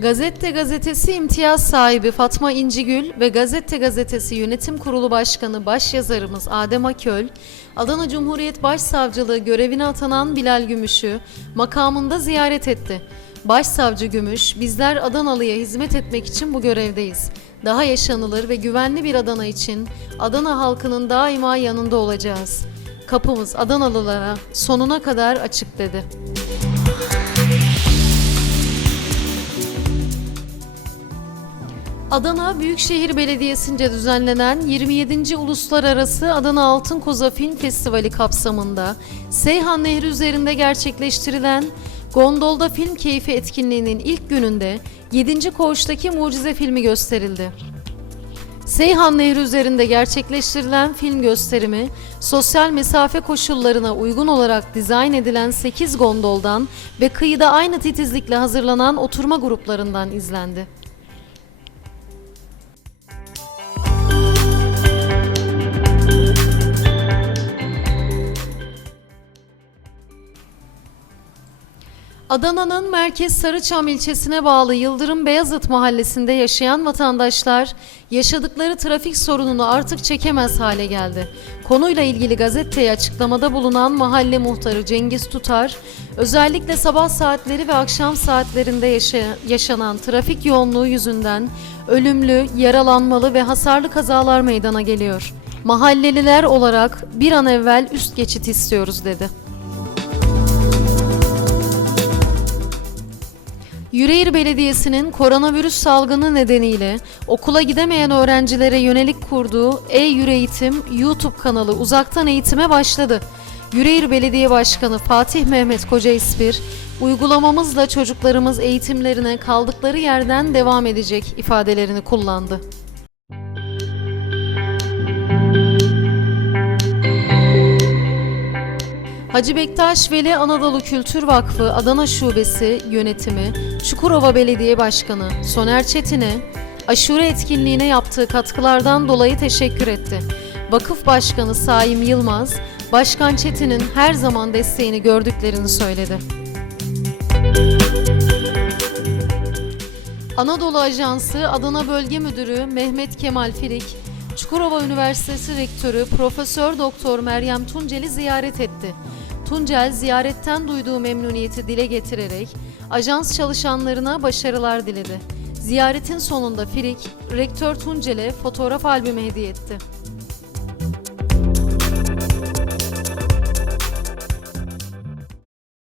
Gazette Gazetesi imtiyaz sahibi Fatma İncigül ve Gazette Gazetesi Yönetim Kurulu Başkanı başyazarımız Adem Aköl, Adana Cumhuriyet Başsavcılığı görevine atanan Bilal Gümüş'ü makamında ziyaret etti. Başsavcı Gümüş, bizler Adanalı'ya hizmet etmek için bu görevdeyiz. Daha yaşanılır ve güvenli bir Adana için Adana halkının daima yanında olacağız. Kapımız Adanalılara sonuna kadar açık dedi. Adana Büyükşehir Belediyesi'nce düzenlenen 27. Uluslararası Adana Altın Koza Film Festivali kapsamında Seyhan Nehri üzerinde gerçekleştirilen Gondolda Film Keyfi etkinliğinin ilk gününde 7. Koğuş'taki Mucize filmi gösterildi. Seyhan Nehri üzerinde gerçekleştirilen film gösterimi, sosyal mesafe koşullarına uygun olarak dizayn edilen 8 gondoldan ve kıyıda aynı titizlikle hazırlanan oturma gruplarından izlendi. Adana'nın merkez Sarıçam ilçesine bağlı Yıldırım Beyazıt mahallesinde yaşayan vatandaşlar yaşadıkları trafik sorununu artık çekemez hale geldi. Konuyla ilgili gazeteye açıklamada bulunan mahalle muhtarı Cengiz Tutar, özellikle sabah saatleri ve akşam saatlerinde yaşa- yaşanan trafik yoğunluğu yüzünden ölümlü, yaralanmalı ve hasarlı kazalar meydana geliyor. Mahalleliler olarak bir an evvel üst geçit istiyoruz dedi. Yüreğir Belediyesi'nin koronavirüs salgını nedeniyle okula gidemeyen öğrencilere yönelik kurduğu E-Yüreğitim YouTube kanalı uzaktan eğitime başladı. Yüreğir Belediye Başkanı Fatih Mehmet Koca İspir, uygulamamızla çocuklarımız eğitimlerine kaldıkları yerden devam edecek ifadelerini kullandı. Hacı Bektaş Veli Anadolu Kültür Vakfı Adana Şubesi Yönetimi, Çukurova Belediye Başkanı Soner Çetin'e aşure etkinliğine yaptığı katkılardan dolayı teşekkür etti. Vakıf Başkanı Saim Yılmaz, Başkan Çetin'in her zaman desteğini gördüklerini söyledi. Anadolu Ajansı Adana Bölge Müdürü Mehmet Kemal Firik, Çukurova Üniversitesi Rektörü Profesör Doktor Meryem Tuncel'i ziyaret etti. Tuncel ziyaretten duyduğu memnuniyeti dile getirerek ajans çalışanlarına başarılar diledi. Ziyaretin sonunda Firik, Rektör Tuncel'e fotoğraf albümü hediye etti.